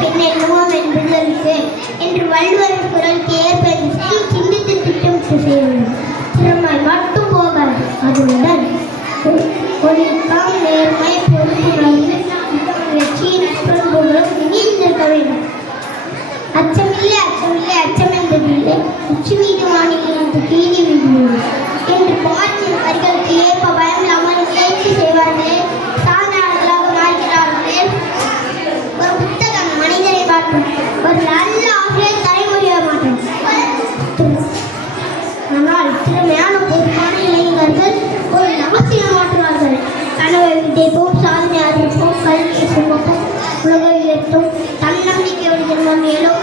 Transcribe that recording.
பெண்ணென்னுவோம் என்பதற்கு என்று வள்ளுவரின் குரலுக்கு ஏற்ப சிந்தித்து திட்டம் செய்ய வேண்டும். திறமை மட்டும் போகாது, அதனுடன் ஒழுக்கம், நேர்மை, பொறுப்புணர்வு, வெற்றி, நட்பண்புகளும் இணைந்திருக்க வேண்டும். அச்சமில்லை அச்சமில்லை அச்சம் என்பதில்லை, உச்சி மீது வானிலிருந்து கீழே விடுவோம் என்று பாட்டின் வரிகளுக்கு ஏற்ப பயமில்லாமல் முயற்சி செய்வார்களே சாதனையாளர்களாக மாறுகிறார்களே. ஒரு புத்தகம் மனிதரை மாற்றும், ஒரு நல்ல ஆசிரியர் தலைமுறையை மாற்றும். ஆனால் திறமையான பொறுப்பான இளைஞர்கள் ஒரு நாசியை மாற்றுவார்கள். கனவை விதைப்போம், சாதனை அறிவிப்போம், கல்வியை சுமப்போம், உலகை உயர்த்தும், தன்னம்பிக்கை மேலும்